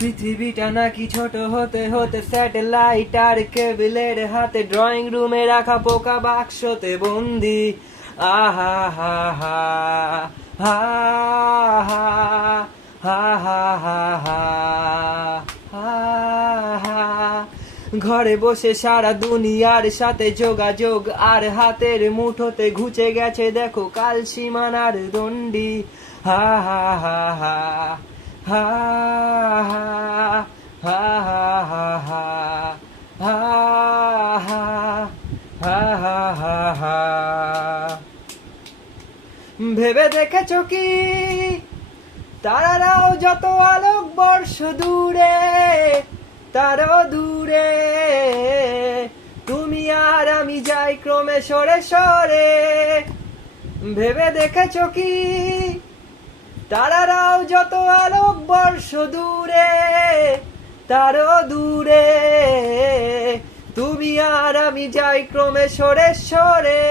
পৃথিবীটা নাকি ছোট হতে হতে স্যাটেলাইট আর কেবিলের হাতে, ড্রয়িং রুমে রাখা পোকা বাক্সতে বন্দি। আহা হা হা হা হা হা হা হা হা হা। ঘরে বসে সারা দুনিয়ার সাথে যোগাযোগ, আর হাতের মুঠোতে ঘুচে গেছে দেখো কাল সীমানার দণ্ডি। হা হা হা হা হা হা হা হা হা হা হা হা হা। ভেবে দেখেছ কি তারারাও যত আলোক বর্ষ দূরে, তারও দূরে তুমি আর আমি যাই ক্রমে সরে সরে। ভেবে দেখেছ কি তারারাও যত আলোক বর্ষ দূরে, তারও দূরে তুমি আর আমি যাই ক্রমে সরে সরে।